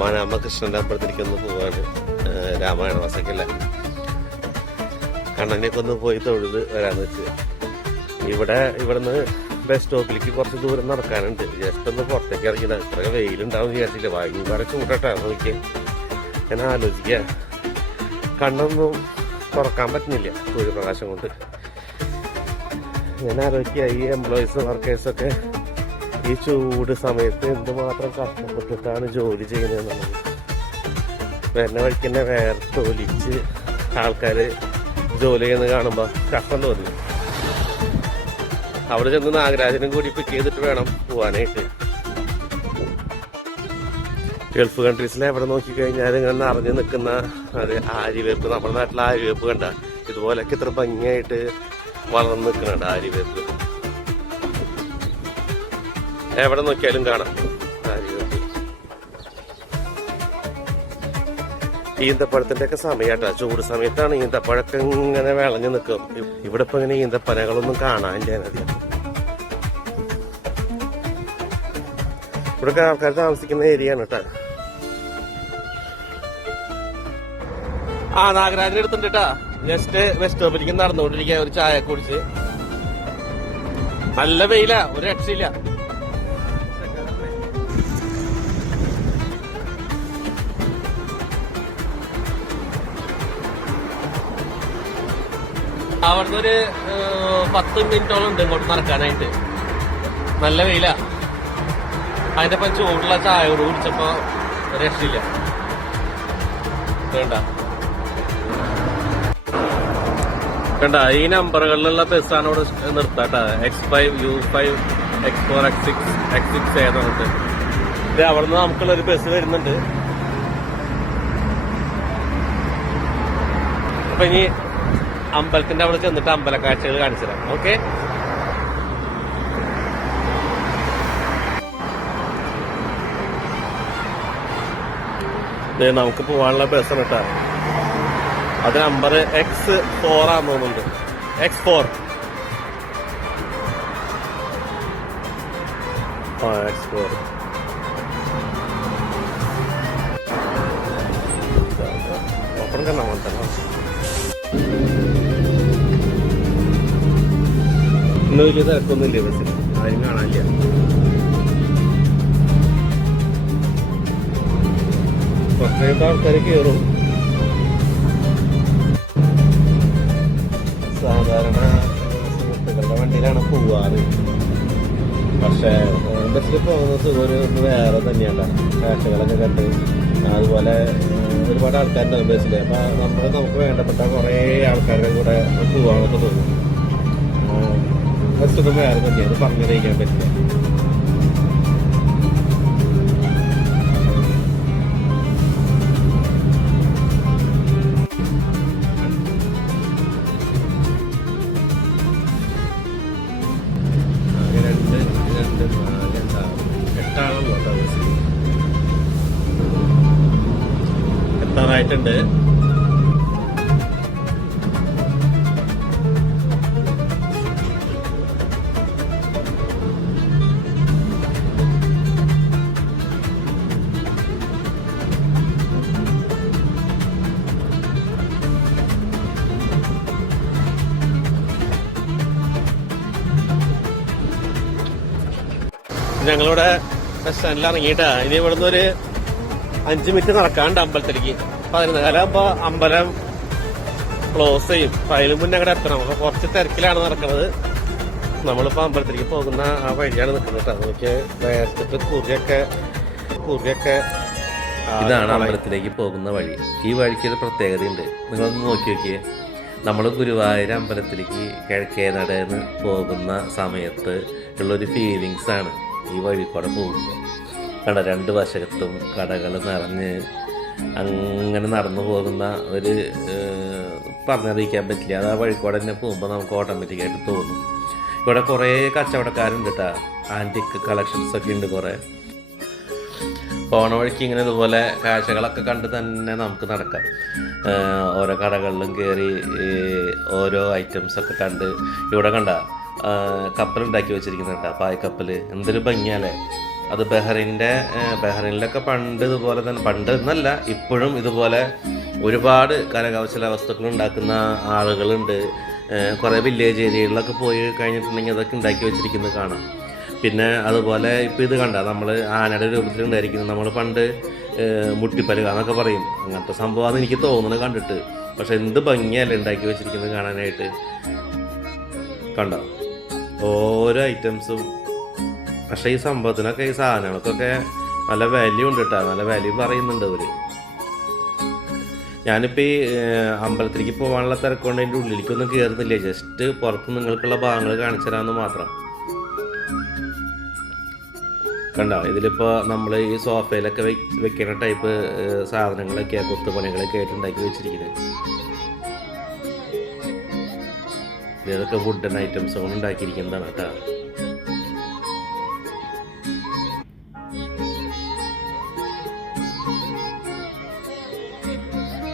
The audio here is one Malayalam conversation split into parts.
മാനാമ്പ കൃഷ്ണന്റെ അമ്പലത്തിലേക്ക് ഒന്ന് പോവാണ് രാമായണ വാസക്കല്ല കണ്ണനെയൊക്കെ ഒന്ന് പോയി തൊഴുത് വരാന്ന് വെച്ച് ഇവിടെ ഇവിടുന്ന് ബസ് സ്റ്റോപ്പിലേക്ക് കുറച്ച് ദൂരം നടക്കാനുണ്ട്. ജസ്റ്റ് ഒന്ന് പുറത്തേക്ക് ഇറങ്ങിയത്. അത്ര വെയിലുണ്ടാവും വിചാരിച്ചില്ല. ഭയങ്കര ചൂടട്ടാ നോക്കി ഞാൻ ആലോചിക്കുക കണ്ണൊന്നും തുറക്കാൻ പറ്റുന്നില്ല സൂര്യപ്രകാശം കൊണ്ട്. ഞാൻ ആലോചിക്കുക ഈ എംപ്ലോയീസ് വർക്കേഴ്സൊക്കെ ഈ ചൂട് സമയത്ത് എന്തുമാത്രം കഷ്ടപ്പെട്ടിട്ടാണ് ജോലി ചെയ്യുന്നതെന്നുള്ളത്. വരുന്ന വഴിക്ക് തന്നെ വേർത്തൊലിച്ച് ആൾക്കാർ ജോലി ചെയ്യുന്നത് കാണുമ്പോൾ കഷ്ടം തോന്നി അവിടെ ചെന്ന് നാഗരാജനും കൂടി പിക്ക് ചെയ്തിട്ട് വേണം പോവാനായിട്ട്. ഗൾഫ് കൺട്രീസിൽ എവിടെ നോക്കിക്കഴിഞ്ഞാൽ ഇങ്ങനെ നിറഞ്ഞു നിൽക്കുന്ന അത് ആര്യവേപ്പ്. നമ്മുടെ നാട്ടിലെ ആരിവേപ്പ് കണ്ട ഇതുപോലൊക്കെ ഇത്ര ഭംഗിയായിട്ട് വളർന്നു നിൽക്കുന്നുണ്ട് ആര്യവേപ്പ്. എവിടെ നോക്കിയാലും കാണാം. ഈന്തപ്പഴത്തിന്റെ ഒക്കെ സമയട്ടാ ചൂട് സമയത്താണ് ഈന്തപ്പഴമൊക്കെ ഇങ്ങനെ വിളഞ്ഞു നിൽക്കും ഇവിടെ ഇപ്പൊ ഇങ്ങനെ ഈന്തപ്പനകളൊന്നും കാണാനില്ല അധികം ഇവിടെ ആൾക്കാർ താമസിക്കുന്ന ഏരിയ ആണ് കേട്ടാ. ആ നാഗരാജന്റെ അടുത്തുണ്ട് ജസ്റ്റ് ബസ് സ്റ്റോപ്പിലേക്ക് നടന്നുകൊണ്ടിരിക്കുക ഒരു ചായ കുടിച്ച്. നല്ല വെയിലാ. ഒരു രക്ഷയില്ല. അവിടുന്ന് ഒരു പത്ത് മിനിറ്റോളം ഉണ്ട് ഇങ്ങോട്ട് നടക്കാനായിട്ട്. നല്ല വെയില. അതിന്റെ പച്ച ചൂടുള്ള ചായ കൂടി കുടിച്ചപ്പോ രക്ഷയില്ല. വേണ്ട കണ്ട ഈ നമ്പറുകളിലുള്ള ബസ്സാണ് ഇവിടെ നിർത്താട്ട. X five U five X four X six X six ഏതാണ്ട് ഇത് അവിടെ നമുക്കുള്ള ഒരു ബസ് വരുന്നുണ്ട്. അപ്പൊ ഇനി അമ്പലത്തിന്റെ അവിടെ ചെന്നിട്ട് അമ്പലക്കാഴ്ചകൾ കാണിച്ചു തരാം ഓക്കെ നമുക്ക് പോവാനുള്ള ബസ് കേട്ടാ. അത് നമ്പർ എക്സ് ഫോർ ആന്ന് തോന്നുന്നുണ്ട്. X four X four open കണ്ണാ ഇന്ന് വലിയ തിരക്കൊന്നുമില്ല ബസ്സിൽ ആരും കാണാനില്ല. കുറച്ച് ആൾക്കാർ കയറും സാധാരണ സുഹൃത്തുക്കളുടെ വണ്ടിയിലാണ് പോവാറ്. പക്ഷേ ബസ്സിൽ പോകുന്നത് ഒരു ഇത് വേറെ തന്നെയല്ല കാഴ്ചകളൊക്കെ കണ്ട്. അതുപോലെ ഒരുപാട് ആൾക്കാരുണ്ടാവും ബസ്സിൽ അപ്പൊ നമ്മൾ നമുക്ക് വേണ്ടപ്പെട്ട കുറേ ആൾക്കാരുടെ കൂടെ പോവാനൊക്കെ തോന്നും. ബസ്സൊക്കെ വേറെ തന്നെയാണ് പറഞ്ഞറിയിക്കാൻ പറ്റില്ല ആകെ ഞങ്ങളിവിടെ ബസ് സ്റ്റാൻഡിൽ ഇറങ്ങിയിട്ടാ. ഇനി ഇവിടുന്ന് ഒരു അഞ്ചു മിനിറ്റ് നടക്കാണ്ട് അമ്പലത്തിലേക്ക്. പതിനൊന്ന് കാലാകുമ്പോ അമ്പലം ക്ലോസ് ചെയ്യും. അപ്പൊ അതിന് മുന്നേ അങ്ങോട്ട് എത്തണം. അപ്പൊ കുറച്ച് തിരക്കിലാണ് നടക്കുന്നത് നമ്മളിപ്പോ അമ്പലത്തിലേക്ക് പോകുന്ന ആ വഴിയാണ് നിൽക്കുന്നത് കേട്ടോ. നമുക്ക് നേരത്തെ കുറിയൊക്കെ കുറിയൊക്കെ ഇതാണ് അമ്പലത്തിലേക്ക് പോകുന്ന വഴി. ഈ വഴിക്ക് ഒരു പ്രത്യേകതയുണ്ട്. നിങ്ങളൊന്ന് നോക്കി നോക്കിയേ. നമ്മൾ ഗുരുവായൂർ അമ്പലത്തിലേക്ക് കിഴക്കേ നടന്ന് പോകുന്ന സമയത്ത് ഉള്ളൊരു ഫീലിങ്സ് ആണ്. ഈ വഴി കൂടെ പോകുമ്പോൾ കട രണ്ട് വശത്തും കടകൾ നിറഞ്ഞ് അങ്ങനെ നടന്നു പോകുന്ന ഒരു പറഞ്ഞറിയിക്കാൻ പറ്റില്ല. അത് ആ വഴി കൂടെ തന്നെ പോകുമ്പോൾ നമുക്ക് ഓട്ടോമാറ്റിക്കായിട്ട് തോന്നും. ഇവിടെ കുറേ കച്ചവടക്കാരുണ്ട് കേട്ടോ ആന്റിക് കളക്ഷൻസ് ഒക്കെ ഉണ്ട് കുറേ. പോണ വഴിക്ക് ഇങ്ങനെ ഇതുപോലെ കാഴ്ചകളൊക്കെ കണ്ട് തന്നെ നമുക്ക് നടക്കാം. ഓരോ കടകളിലും കയറി ഓരോ ഐറ്റംസൊക്കെ കണ്ട്. ഇവിടെ കണ്ട കപ്പൽ ഉണ്ടാക്കി വെച്ചിരിക്കുന്നുണ്ട്. പായക്കപ്പൽ എന്തൊരു ഭംഗിയല്ലേ അത് ബഹ്റിന്റെ ബഹ്റിനിലൊക്കെ പണ്ട് ഇതുപോലെ തന്നെ പണ്ട് എന്നല്ല ഇപ്പോഴും ഇതുപോലെ ഒരുപാട് കരകൗശല വസ്തുക്കൾ ഉണ്ടാക്കുന്ന ആളുകളുണ്ട്. കുറേ വില്ലേജ് ഏരിയകളിലൊക്കെ പോയി കഴിഞ്ഞിട്ടുണ്ടെങ്കിൽ അതൊക്കെ ഉണ്ടാക്കി വെച്ചിരിക്കുന്നത് കാണാം. പിന്നെ അതുപോലെ ഇപ്പോൾ ഇത് കണ്ട നമ്മൾ ആനയുടെ രൂപത്തിലുണ്ടായിരിക്കുന്നത് നമ്മൾ പണ്ട് മുട്ടിപ്പലുക എന്നൊക്കെ പറയും. അങ്ങനത്തെ സംഭവമാണെന്ന് എനിക്ക് തോന്നുന്നത് കണ്ടിട്ട്. പക്ഷെ എന്ത് ഭംഗിയല്ലേ ഉണ്ടാക്കി വെച്ചിരിക്കുന്നത് കാണാനായിട്ട്. കണ്ടോ? ഓരോ ഐറ്റംസും പക്ഷേ ഈ സംഭവത്തിനൊക്കെ ഈ സാധനങ്ങൾക്കൊക്കെ നല്ല വാല്യൂ ഉണ്ട് കേട്ടോ നല്ല വാല്യൂ പറയുന്നുണ്ട് അവർ ഞാനിപ്പോൾ ഈ അമ്പലത്തിലേക്ക് പോകാനുള്ള തിരക്കൊണ്ട് അതിന്റെ ഉള്ളിലേക്കൊന്നും കയറുന്നില്ല ജസ്റ്റ് പുറത്ത് നിങ്ങൾക്കുള്ള ഭാഗങ്ങൾ കാണിച്ചു തരാമെന്ന് മാത്രം. കണ്ടോ? ഇതിലിപ്പോൾ നമ്മൾ ഈ സോഫയിലൊക്കെ വെക്കുന്ന ടൈപ്പ് സാധനങ്ങളൊക്കെ കൊത്തുപണികളൊക്കെ ആയിട്ട് ഉണ്ടാക്കി വെച്ചിരിക്കുന്നത്. ഇതൊക്കെ വുഡൻ ഐറ്റംസ് കൊണ്ട് ഉണ്ടാക്കിയിരിക്കുന്നതാണ് കേട്ടോ.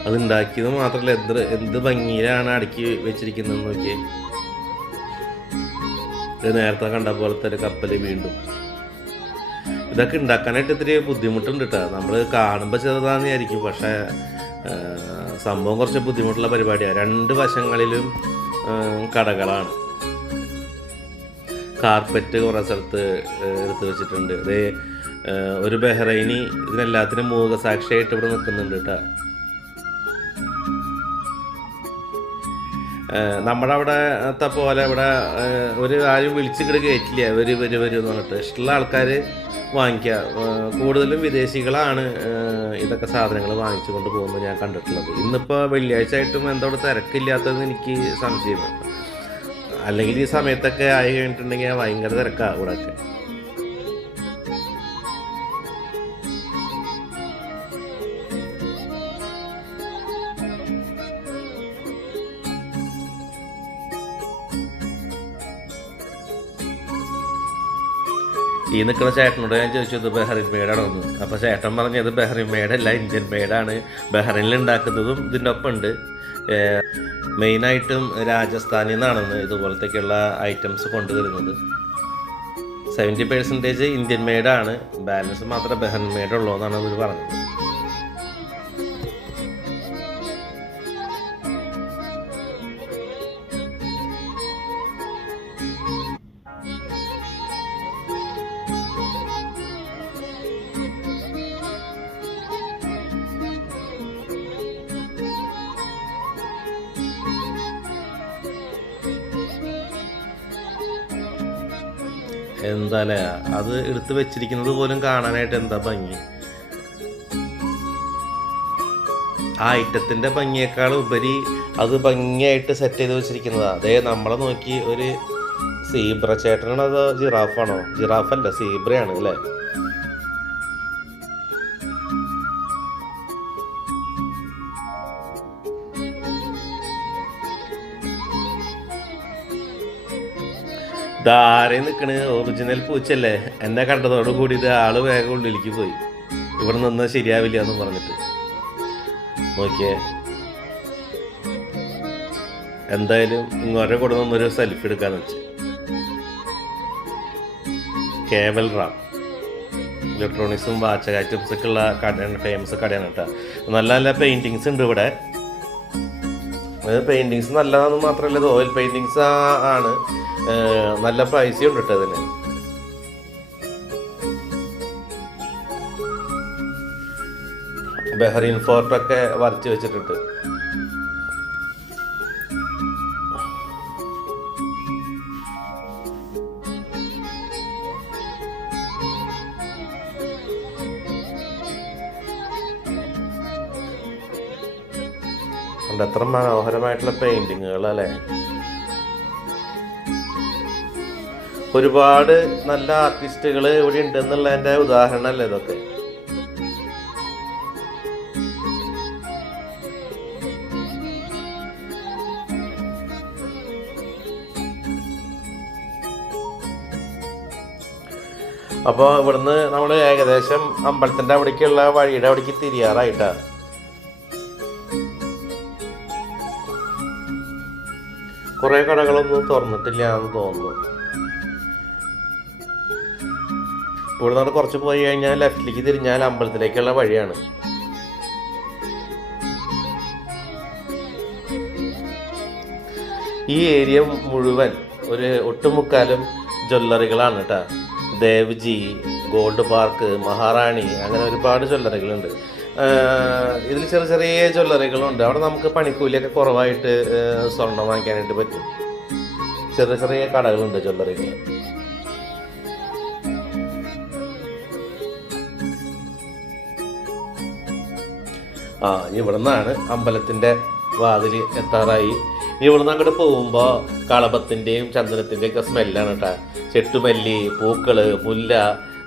അത് ഉണ്ടാക്കിയത് മാത്രമല്ല എന്ത് എന്ത് ഭംഗിയിലാണ് അടുക്കി വെച്ചിരിക്കുന്നത് നോക്കിയേ. നേരത്തെ കണ്ട പോലത്തെ ഒരു കപ്പൽ വീണ്ടും. ഇതൊക്കെ ഉണ്ടാക്കാനായിട്ട് ഇത്തിരി ബുദ്ധിമുട്ടുണ്ട് കേട്ടോ. നമ്മൾ കാണുമ്പോൾ വിചാരിക്കും. പക്ഷേ സംഭവം കുറച്ച് ബുദ്ധിമുട്ടുള്ള പരിപാടിയാണ് രണ്ട് വശങ്ങളിലും കടകളാണ്. കാർപ്പറ്റ് കുറേ സ്ഥലത്ത് എടുത്തു വെച്ചിട്ടുണ്ട്. ഇത് ഒരു ബഹ്റൈനി ഇതിനെല്ലാത്തിനും മൂകസാക്ഷിയായിട്ട് ഇവിടെ നിൽക്കുന്നുണ്ട് കേട്ടോ. നമ്മുടെ അവിടത്തെ പോലെ ഇവിടെ ഒരു ആരും വിളിച്ചിട്ട് കയറ്റില്ല വരും വരും വരും എന്ന് പറഞ്ഞിട്ട്. ഇഷ്ടമുള്ള ആൾക്കാർ വാങ്ങിക്കുക കൂടുതലും വിദേശികളാണ് ഇതൊക്കെ സാധനങ്ങൾ വാങ്ങിച്ചു കൊണ്ട് പോകുന്നത് ഞാൻ കണ്ടിട്ടുള്ളത്. ഇന്നിപ്പോൾ വെള്ളിയാഴ്ച ആയിട്ടും എന്താ ഇവിടെ തിരക്കില്ലാത്തതെന്ന് എനിക്ക് സംശയമാണ്. അല്ലെങ്കിൽ ഈ സമയത്തൊക്കെ ആയി കഴിഞ്ഞിട്ടുണ്ടെങ്കിൽ ഭയങ്കര തിരക്കാണ് ഇവിടെയൊക്കെ ഈ നിൽക്കുന്ന ചേട്ടനോട് ഞാൻ ചോദിച്ചു ഇത് ബെഹറിൻ മേഡാണോ എന്ന് അപ്പോൾ ചേട്ടൻ പറഞ്ഞു ഇത് ബെഹറിൻ മേഡല്ല ഇന്ത്യൻ മേഡാണ് ബെഹറിനിൽ ഉണ്ടാക്കുന്നതും ഇതിന്റെ ഒപ്പം ഉണ്ട് മെയിനായിട്ടും രാജസ്ഥാനിൽ നിന്നാണെന്ന് ഇതുപോലത്തേക്കുള്ള ഐറ്റംസ് കൊണ്ടുവരുന്നത്. സെവന്റി പെർസെന്റേജ് ഇന്ത്യൻ മെയ്ഡാണ് ബാലൻസ് മാത്രമേ ബെഹറിൻ മേഡുള്ളൂ എന്നാണ് അവർ പറഞ്ഞത്. എന്താല്ലേ അത് എടുത്ത് വെച്ചിരിക്കുന്നത് പോലും കാണാനായിട്ട് എന്താ ഭംഗി? ആ ഐറ്റത്തിന്റെ ഭംഗിയേക്കാൾ ഉപരി അത് ഭംഗിയായിട്ട് സെറ്റ് ചെയ്ത് വെച്ചിരിക്കുന്നതാ. അതേ നമ്മളെ നോക്കി ഒരു സീബ്ര ചേട്ടനാണോ അതോ ജിറാഫാണോ? ജിറാഫല്ല സീബ്രയാണ് അല്ലേ? ധാരെ നിൽക്കണ് ഒറിജിനൽ പൂച്ചല്ലേ എന്നെ കണ്ടതോട് കൂടി ഇത് ആൾ വേഗം ഉള്ളിലേക്ക് പോയി. ഇവിടെ നിന്ന് ശരിയാവില്ല എന്ന് പറഞ്ഞിട്ട്. നോക്കിയേ. എന്തായാലും ഇങ്ങോട്ടെ കൂടെ നിന്നൊരു സെൽഫി എടുക്കാന്ന് വെച്ച്. കേവൽ റാം. ഇലക്ട്രോണിക്സും വാച്ച് ഐറ്റംസ് ഒക്കെ ഉള്ള കടയാണ് ഫേമസ് കടയാണ് കേട്ടോ. നല്ല നല്ല പെയിന്റിങ്സ് ഉണ്ട് ഇവിടെ. പെയിന്റിങ്സ് നല്ലതാണെന്ന് മാത്രമല്ല ഓയിൽ പെയിന്റിങ്സ് ആണ്. നല്ല പ്രൈസും ഉണ്ട് കേട്ടോ അതിന് ബഹ്റൈൻ ഫോർട്ടൊക്കെ വരച്ച് വെച്ചിട്ടുണ്ട്. എത്ര മനോഹരമായിട്ടുള്ള പെയിന്റിങ്ങുകൾ അല്ലേ ഒരുപാട് നല്ല ആർട്ടിസ്റ്റുകൾ ഇവിടെ ഉണ്ടെന്നുള്ളതിന്റെ ഉദാഹരണമല്ലേ ഇതൊക്കെ? അപ്പോൾ ഇവിടുന്ന് നമ്മൾ ഏകദേശം അമ്പലത്തിന്റെ അവിടേക്കുള്ള വഴിയുടെ അവിടേക്ക് തിരിയാറായിട്ടാണ് കുറെ കടകളൊന്നും തുറന്നിട്ടില്ല എന്ന് തോന്നുന്നു. ഇവിടെ നിന്ന് കുറച്ച് പോയി കഴിഞ്ഞാൽ ലെഫ്റ്റിലേക്ക് തിരിഞ്ഞാൽ അമ്പലത്തിലേക്കുള്ള വഴിയാണ്. ഈ ഏരിയ മുഴുവൻ ഒരു ഒട്ടുമുക്കാലും ജ്വല്ലറികളാണ് കേട്ടോ. ദേവ്ജി ഗോൾഡ് പാർക്ക് മഹാറാണി അങ്ങനെ ഒരുപാട് ജ്വല്ലറികളുണ്ട്. ഇതിൽ ചെറിയ ചെറിയ ജ്വല്ലറികളുണ്ട്. അവിടെ നമുക്ക് പണിക്കൂലിയൊക്കെ കുറവായിട്ട് സ്വർണം വാങ്ങിക്കാനായിട്ട് പറ്റും. ചെറിയ ചെറിയ കടകളുണ്ട് ജ്വല്ലറികൾ. ആ ഇവിടെ നിന്നാണ് അമ്പലത്തിന്റെ വാതിൽ എത്താറായി. ഇനി ഇവിടെ നിന്ന് അങ്ങോട്ട് പോകുമ്പോൾ കളഭത്തിന്റെയും ചന്ദനത്തിന്റെയും ഒക്കെ സ്മെല്ലാണ് കേട്ടോ ചെട്ടുമല്ലി പൂക്കൾ മുല്ല.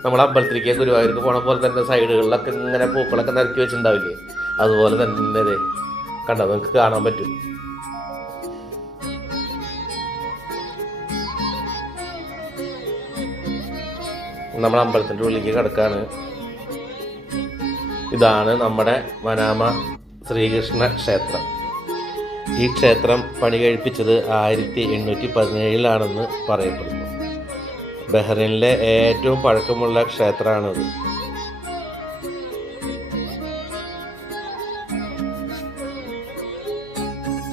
നമ്മുടെ അമ്പലത്തിലേക്ക് ഗുരുവായൂർക്ക് പോണ പോലെ തന്നെ സൈഡുകളിലൊക്കെ ഇങ്ങനെ പൂക്കളൊക്കെ നിരത്തി വെച്ചിട്ടുണ്ടാവില്ലേ? അതുപോലെ തന്നെ ദേ കണ്ടോ? നിങ്ങൾക്ക് കാണാൻ പറ്റും. നമ്മൾ അമ്പലത്തിന്റെ ഉള്ളിലേക്ക് കിടക്കാണ്. ഇതാണ് നമ്മുടെ വനാമ ശ്രീകൃഷ്ണ ക്ഷേത്രം. ഈ ക്ഷേത്രം പണി കഴിപ്പിച്ചത് ആയിരത്തി എണ്ണൂറ്റി പതിനേഴിലാണെന്ന് പറയപ്പെടുന്നു. ബഹ്റിനിലെ ഏറ്റവും പഴക്കമുള്ള ക്ഷേത്രമാണിത്.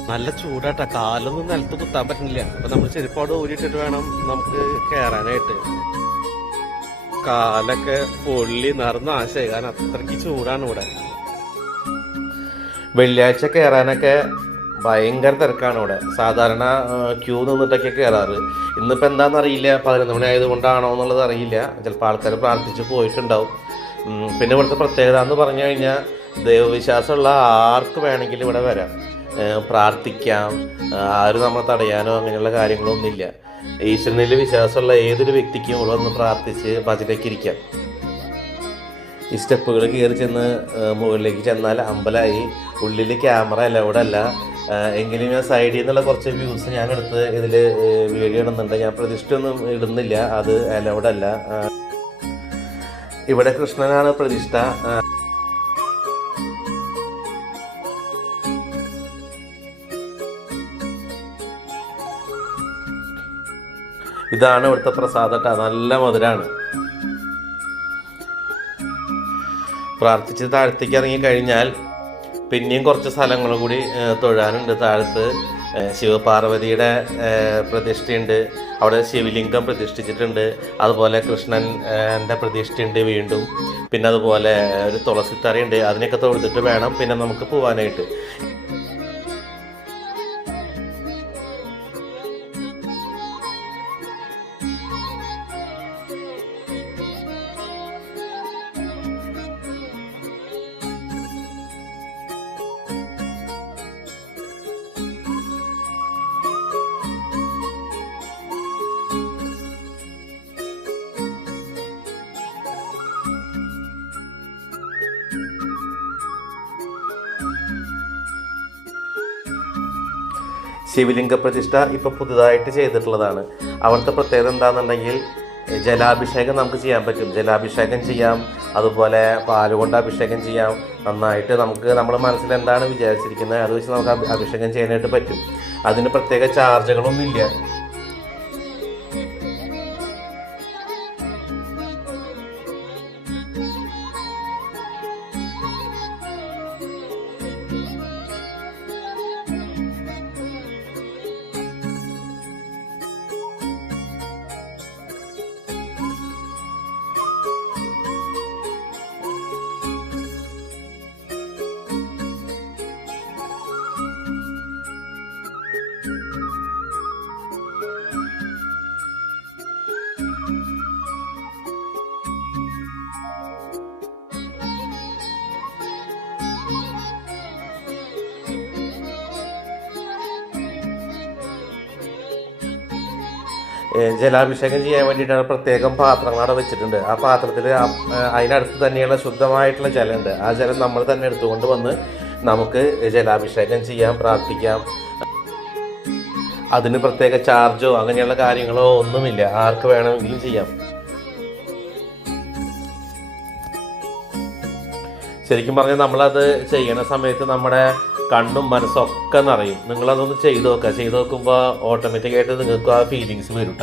നല്ല ചൂടാട്ടാ. കാലൊന്നും നിലത്ത് കുത്താൻ പറ്റുന്നില്ല. അപ്പൊ നമ്മൾ ചെരുപ്പോട് ഊരിയിട്ടിട്ട് വേണം നമുക്ക് കയറാനായിട്ട് കാലൊക്കെ പൊള്ളി നടന്ന ആശയായി കാരണം അത്രയ്ക്ക് ചൂടാണ് ഇവിടെ. വെള്ളിയാഴ്ച കയറാനൊക്കെ ഭയങ്കര തിരക്കാണ് ഇവിടെ. സാധാരണ ക്യൂ നിന്നിട്ടൊക്കെ കയറാറ് ഇന്നിപ്പോൾ എന്താണെന്നറിയില്ല പതിനൊന്ന് മണി ആയതുകൊണ്ടാണോ എന്നുള്ളത് അറിയില്ല. ചിലപ്പോൾ ആൾക്കാർ പ്രാർത്ഥിച്ച് പോയിട്ടുണ്ടാവും. പിന്നെ ഇവിടുത്തെ പ്രത്യേകത എന്ന് പറഞ്ഞു കഴിഞ്ഞാൽ ദൈവവിശ്വാസമുള്ള ആർക്ക് വേണമെങ്കിലും ഇവിടെ വരാം. പ്രാർത്ഥിക്കാം. ആരും നമ്മളെ തടയാനോ അങ്ങനെയുള്ള കാര്യങ്ങളൊന്നുമില്ല. ഈശ്വരനിൽ വിശ്വാസമുള്ള ഏതൊരു വ്യക്തിക്കും ഇവിടെ വന്ന് പ്രാർത്ഥിച്ച് ഭജനയ്ക്ക് ഇരിക്കാം ഈ സ്റ്റെപ്പുകൾ കയറി ചെന്ന് മുകളിലേക്ക് ചെന്നാൽ അമ്പലമായി ഉള്ളിൽ ക്യാമറ അല്ല ഇവിടെ അല്ല. എങ്കിലും ഞാൻ സൈഡിൽ നിന്നുള്ള കുറച്ച് വ്യൂസ് ഞാൻ എടുത്ത് ഇതിൽ വീഡിയോ ഇടുന്നുണ്ട്. ഞാൻ പ്രതിഷ്ഠയൊന്നും ഇടുന്നില്ല. അത് അലൗഡല്ല ഇവിടെ കൃഷ്ണനാണ് പ്രതിഷ്ഠ. ഇതാണ് ഇവിടുത്തെ പ്രസാദട്ട നല്ല മധുരാണ്. പ്രാർത്ഥിച്ച് താഴത്തേക്ക് ഇറങ്ങിക്കഴിഞ്ഞാൽ പിന്നെയും കുറച്ച് സ്ഥലങ്ങൾ കൂടി തൊഴാനുണ്ട്. താഴത്ത് ശിവപാർവതിയുടെ പ്രതിഷ്ഠയുണ്ട്. അവിടെ ശിവലിംഗം പ്രതിഷ്ഠിച്ചിട്ടുണ്ട്. അതുപോലെ കൃഷ്ണൻ ഏഹ്, പ്രതിഷ്ഠയുണ്ട് വീണ്ടും. പിന്നെ അതുപോലെ ഒരു തുളസിത്തറയുണ്ട്. അതിനൊക്കെ തൊഴുതിട്ട് വേണം പിന്നെ നമുക്ക് പോകാനായിട്ട് ശിവലിംഗ പ്രതിഷ്ഠ ഇപ്പോൾ പുതുതായിട്ട് ചെയ്തിട്ടുള്ളതാണ്. അവിടുത്തെ പ്രത്യേകത എന്താണെന്നുണ്ടെങ്കിൽ ജലാഭിഷേകം നമുക്ക് ചെയ്യാൻ പറ്റും. ജലാഭിഷേകം ചെയ്യാം അതുപോലെ പാലുകൊണ്ട് അഭിഷേകം ചെയ്യാം. നന്നായിട്ട് നമുക്ക് നമ്മൾ മനസ്സിൽ എന്താണ് വിചാരിച്ചിരിക്കുന്നത് അത് വെച്ച് നമുക്ക് അഭിഷേകം ചെയ്യാനായിട്ട് പറ്റും. അതിന് പ്രത്യേക ചാർജുകളൊന്നും ജലാഭിഷേകം ചെയ്യാൻ വേണ്ടിയിട്ടാണ് പ്രത്യേകം പാത്രങ്ങൾ അവിടെ വെച്ചിട്ടുണ്ട്. ആ പാത്രത്തിൽ അതിനടുത്ത് തന്നെയുള്ള ശുദ്ധമായിട്ടുള്ള ജലമുണ്ട്. ആ ജലം നമ്മൾ തന്നെ എടുത്തുകൊണ്ട് വന്ന് നമുക്ക് ജലാഭിഷേകം ചെയ്യാം പ്രാർത്ഥിക്കാം. അതിന് പ്രത്യേക ചാർജോ അങ്ങനെയുള്ള കാര്യങ്ങളോ ഒന്നുമില്ല. ആർക്ക് വേണമെങ്കിലും ചെയ്യാം. ശരിക്കും പറഞ്ഞാൽ നമ്മളത് ചെയ്യണ സമയത്ത് നമ്മുടെ കണ്ണും മനസ്സൊക്കെ നിറയും. നിങ്ങളതൊന്ന് ചെയ്തു നോക്കുക ചെയ്തു നോക്കുമ്പോൾ ഓട്ടോമാറ്റിക്കായിട്ട് നിങ്ങൾക്ക് ആ ഫീലിങ്സ് വരും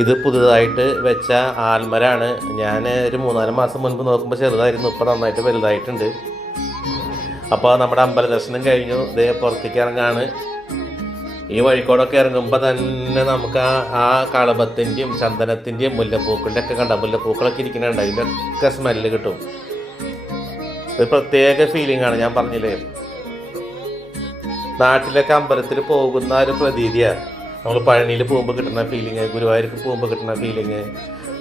ഇത് പുതുതായിട്ട് വെച്ച ആൽമരാണ്. ഞാൻ ഒരു മൂന്നാൽ മാസം മുൻപ് നോക്കുമ്പോൾ ചെറുതായിരുന്നു ഇപ്പോൾ നന്നായിട്ട് വലുതായിട്ടുണ്ട്. അപ്പോൾ നമ്മുടെ അമ്പല ദർശനം കഴിഞ്ഞു. ഇതേ പുറത്തേക്ക് ഇറങ്ങാണ്. ഈ വഴിക്കോടൊക്കെ ഇറങ്ങുമ്പോൾ തന്നെ നമുക്ക് ആ ആ കളഭത്തിന്റെയും ചന്ദനത്തിന്റെയും മുല്ലപ്പൂക്കളുടെ ഒക്കെ കണ്ട മുല്ലപ്പൂക്കളൊക്കെ ഇരിക്കുന്നുണ്ട്. അതിന്റെ ഒക്കെ സ്മെല്ല് കിട്ടും. ഒരു പ്രത്യേക ഫീലിംഗ് ആണ് ഞാൻ പറഞ്ഞില്ലേ. നാട്ടിലൊക്കെ അമ്പലത്തിൽ പോകുന്ന ഒരു പ്രതീതിയാണ് നമ്മൾ പഴനിയിൽ പോകുമ്പോൾ കിട്ടുന്ന ഫീലിംഗ് ഗുരുവായൂർക്ക് പോകുമ്പോൾ കിട്ടുന്ന ഫീലിംഗ്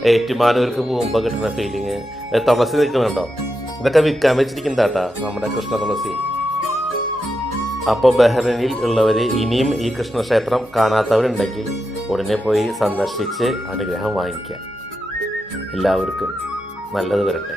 ഏറ്റുമാനൂർക്ക് പോകുമ്പോൾ കിട്ടുന്ന ഫീലിംഗ് തുളസി നിൽക്കുന്നുണ്ടോ? ഇതൊക്കെ വിൽക്കാൻ വെച്ചിരിക്കുന്നതാട്ടാ നമ്മുടെ കൃഷ്ണ തുളസി. അപ്പോൾ ബഹ്റൈനിൽ ഉള്ളവർ ഇനിയും ഈ കൃഷ്ണക്ഷേത്രം കാണാത്തവരുണ്ടെങ്കിൽ ഉടനെ പോയി സന്ദർശിച്ച് അനുഗ്രഹം വാങ്ങിക്കാം. എല്ലാവർക്കും നല്ലത് വരട്ടെ.